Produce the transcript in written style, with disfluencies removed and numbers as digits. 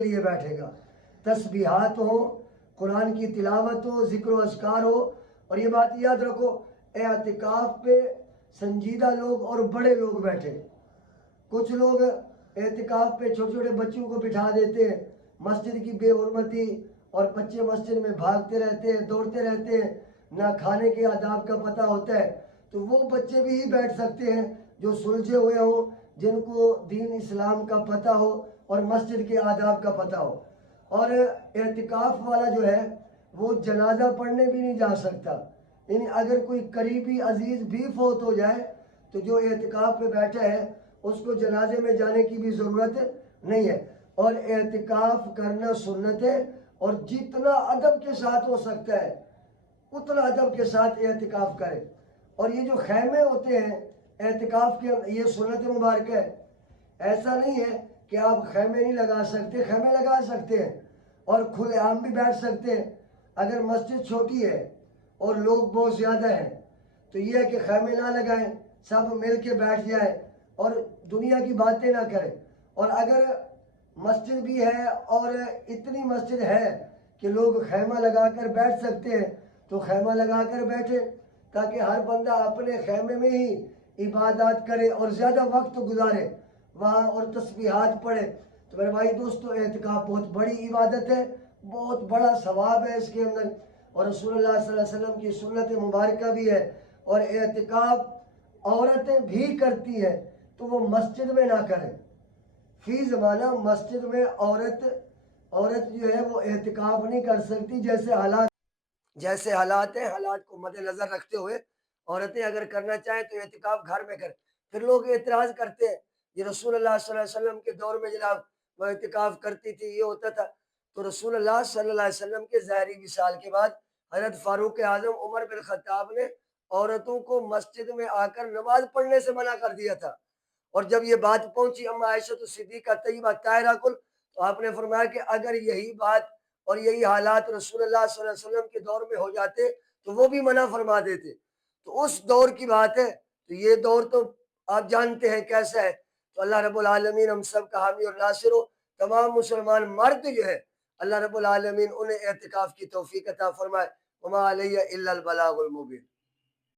لیے بیٹھے گا، تسبیحات ہو، قرآن کی تلاوت ہو، ذکر و اذکار ہو. اور یہ بات یاد رکھو، اعتکاف پہ سنجیدہ لوگ اور بڑے لوگ بیٹھے. کچھ لوگ اعتکاف پہ چھوٹے چھوٹے بچوں کو بٹھا دیتے ہیں، مسجد کی بے حرمتی، اور بچے مسجد میں بھاگتے رہتے ہیں، دوڑتے رہتے ہیں، نہ کھانے کے آداب کا پتہ ہوتا ہے. تو وہ بچے بھی ہی بیٹھ سکتے ہیں جو سلجھے ہوئے ہوں، جن کو دین اسلام کا پتہ ہو اور مسجد کے آداب کا پتہ ہو. اور اعتکاف والا جو ہے وہ جنازہ پڑھنے بھی نہیں جا سکتا. یعنی اگر کوئی قریبی عزیز بھی فوت ہو جائے تو جو اعتکاف پہ بیٹھا ہے اس کو جنازے میں جانے کی بھی ضرورت نہیں ہے. اور اعتکاف کرنا سنت ہے، اور جتنا ادب کے ساتھ ہو سکتا ہے اتنا ادب کے ساتھ اعتکاف کرے. اور یہ جو خیمے ہوتے ہیں اعتکاف کے، یہ سنت مبارکہ ہے. ایسا نہیں ہے کہ آپ خیمے نہیں لگا سکتے، خیمے لگا سکتے ہیں اور کھلے عام بھی بیٹھ سکتے ہیں. اگر مسجد چھوٹی ہے اور لوگ بہت زیادہ ہیں تو یہ ہے کہ خیمے نہ لگائیں، سب مل کے بیٹھ جائیں اور دنیا کی باتیں نہ کریں. اور اگر مسجد بھی ہے اور اتنی مسجد ہے کہ لوگ خیمہ لگا کر بیٹھ سکتے ہیں تو خیمہ لگا کر بیٹھے، تاکہ ہر بندہ اپنے خیمے میں ہی عبادات کرے اور زیادہ وقت گزارے وہاں اور تسبیحات پڑھے. تو میرے بھائی دوستو، اعتکاف بہت بڑی عبادت ہے، بہت بڑا ثواب ہے اس کے اندر، اور رسول اللہ صلی اللہ علیہ وسلم کی سنت مبارکہ بھی ہے. اور اعتکاف عورتیں بھی کرتی ہیں تو وہ مسجد میں نہ کریں. فی زمانہ مسجد میں عورت جو ہے وہ اعتکاف نہیں کر سکتی. جیسے حالات ہیں، حالات کو مد نظر رکھتے ہوئے عورتیں اگر کرنا چاہیں تو اعتکاف گھر میں کریں. پھر لوگ اعتراض کرتے ہیں یہ رسول اللہ صلی اللہ علیہ وسلم کے دور میں جناب وہ اعتکاف کرتی تھی، یہ ہوتا تھا. تو رسول اللہ صلی اللہ علیہ وسلم کے ظاہری وصال کے بعد حضرت فاروق اعظم عمر بن خطاب نے عورتوں کو مسجد میں آ کر نماز پڑھنے سے منع کر دیا تھا. اور جب یہ بات پہنچی اما عائشہ صدیقہ طیبہ طاہرہ کل، تو آپ نے فرمایا کہ اگر یہی بات اور یہی حالات رسول اللہ صلی اللہ علیہ وسلم کے دور میں ہو جاتے تو وہ بھی منع فرما دیتے. تو اس دور کی بات ہے، تو یہ دور تو آپ جانتے ہیں کیسا ہے. تو اللہ رب العالمین ہم سب کا حامی اور ناصر ہو. تمام مسلمان مرد جو ہے اللہ رب العالمین انہیں اعتکاف کی توفیق عطا فرمائے. وما علیہ الا البلاغ المبین.